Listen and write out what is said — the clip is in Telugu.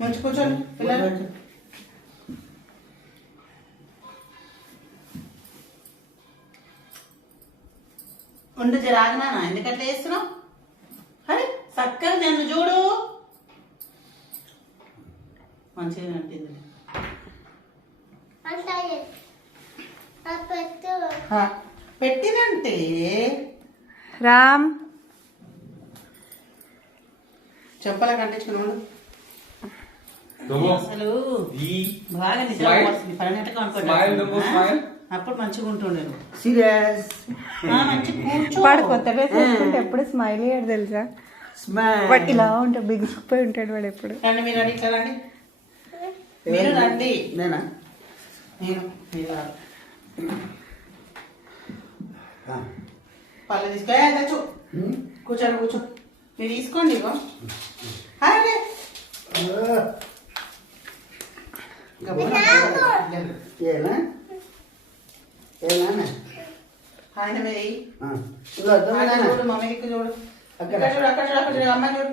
మంచి కూర్చోండి పిల్లలు. ఉండు జరాగినా ఎందుకట్లా చేస్తున్నావు? అరే చక్కగా నన్ను చూడు, మంచిగా నట్టింది. పెట్టినంటే రామ్ చెప్పాల కంటించుకున్నాడు అసలు బాగా నిజం అప్పుడు మంచిగా ఉంటుండే. సీరియస్ వాడు కొత్త డ్రెస్ వేసుకుంటే ఎప్పుడు స్మైల్ అయ్యాడు తెలుసా? వాడు ఇలా ఉంటాడు, బిగుసుకుపోయి ఉంటాడు వాడు ఎప్పుడు. రండి మీరు రండి, ఇట్లా రండి, మీరు రండి. నేనా? మీరు పళ్ళు తీసుకో, కూర్చోండి కూర్చో, మీరు తీసుకోండి. ఇగో అరే ఏనా ఏనా ఆయన చూడు, మమ్మీ దిక్కు చూడు, అక్కడ చూడు, అక్కడ చూడు, అక్కడ చూడు, అమ్మ చూడు.